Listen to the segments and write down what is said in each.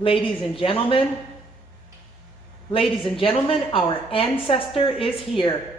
Ladies and gentlemen, our ancestor is here.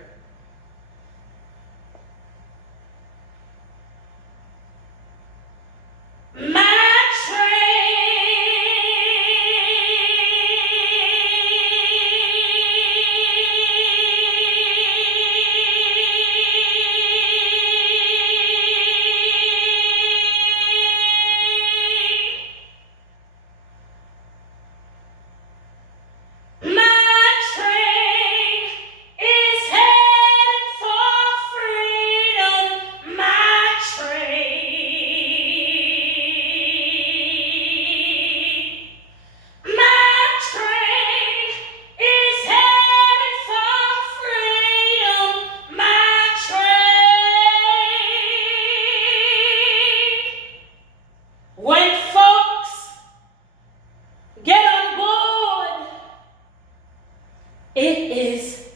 It is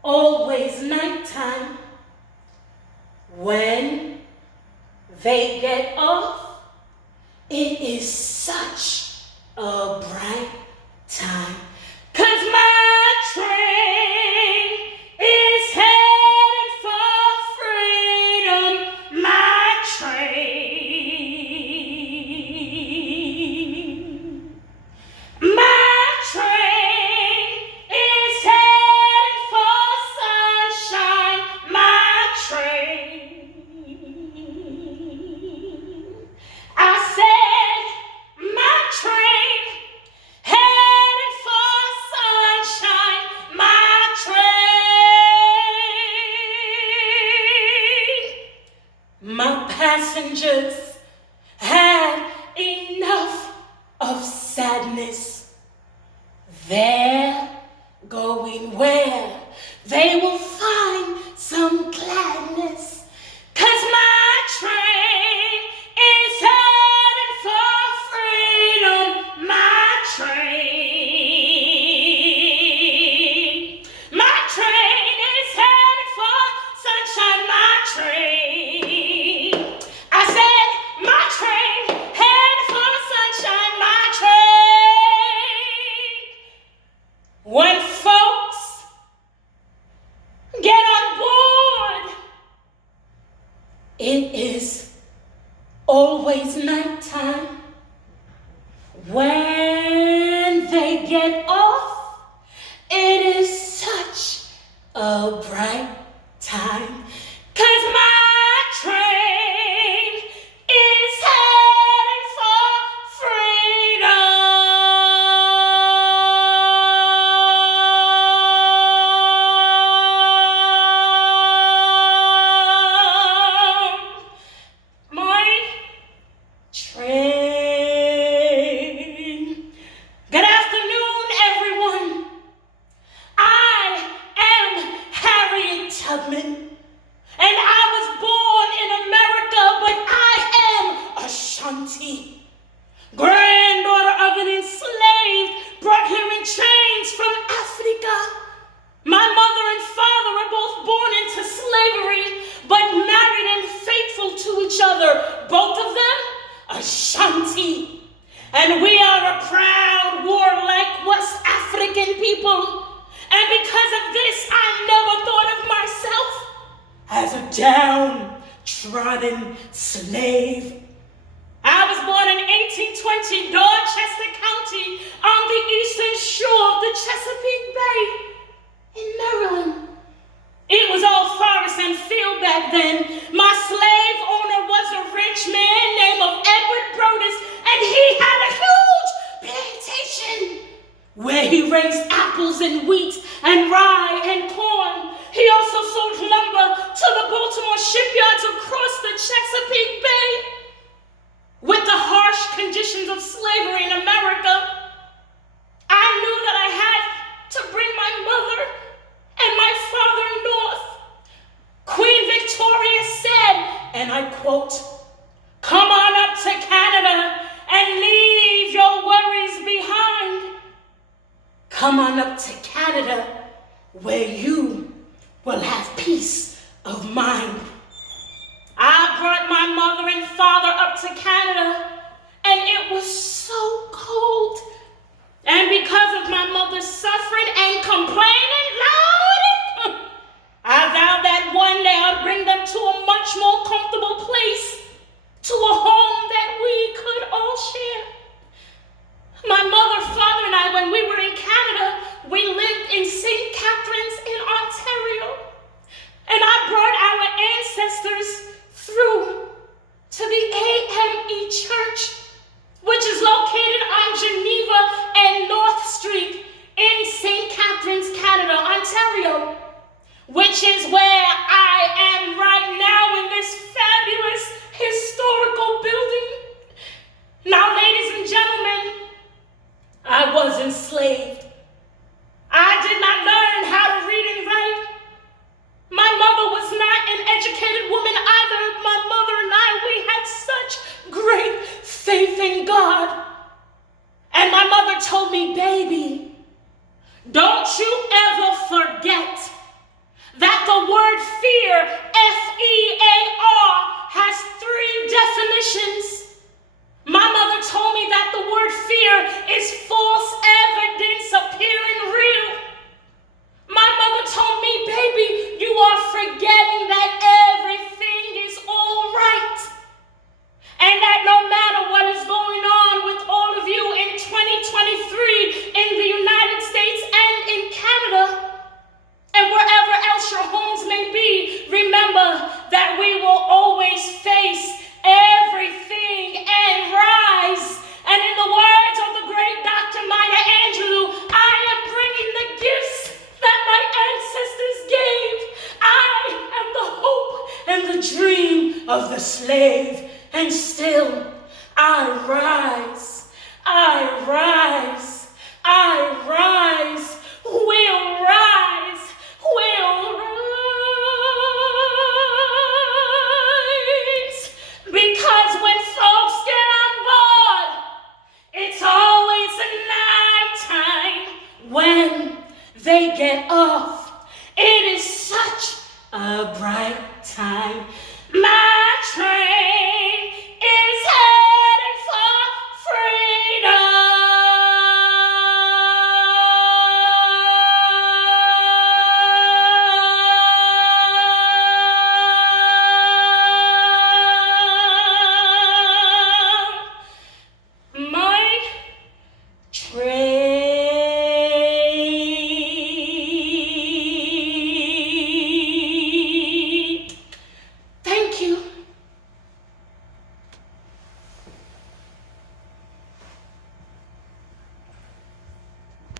always nighttime when they get off. It is such a bright time, 'cause my train is heading for freedom. My train, my train is heading for sunshine. My train, I said, my train heading for sunshine. My train. My passengers had enough of sadness. They're going where they will find some gladness, 'cause my train is heading for freedom. My train, my train is heading for sunshine. My train, I said, my train heading for sunshine. My train. When folks get on board, it is always nighttime. When they get off, it is such a bright time, 'cause my train is heading for freedom. My train. Good afternoon, everyone. I am Harriet Tubman, and I was born in America, but I am Ashanti, granddaughter of an enslaved, brought here in chains from Africa. My mother and father were both born into slavery, but married and faithful to each other, both of them Ashanti. And we are a proud, warlike West African people. And because of this, I never thought of myself as a downtrodden slave. I was born in 1820, Dorchester County, on the eastern shore of the Chesapeake Bay in Maryland. It was all forest and field back then. My slave owner was a rich man named Edward Brodus, and he had a huge plantation where he raised apples and wheat and rye and corn. He also sold lumber to the Baltimore shipyards across the Chesapeake Bay. With the harsh conditions of slavery in America, I knew that I had to bring my mother and my father north. Queen Victoria said, and I quote, "Come on up to Canada and leave your worries behind. Come on up to Canada where you will have peace of mind." I brought my mother and father up to Canada, and it was so cold me, baby, don't you ever forget that the word fear, F-E-A-R, has 3 definitions. My mother told me that the word fear is false evidence appearing real. My mother told me, baby, you are forgetting that everything is all right. And that no matter what is going on with all of you in 2023 in the United States and in Canada, and wherever else your homes may be, remember that we will always face everything and rise. And in the words of the great Dr. Maya Angelou, I am bringing the gifts that my ancestors gave. I am the hope and the dream of the slave. And still, I rise, I rise, I rise, we'll rise, we'll rise. Because when folks get on board, it's always a nighttime when they get off.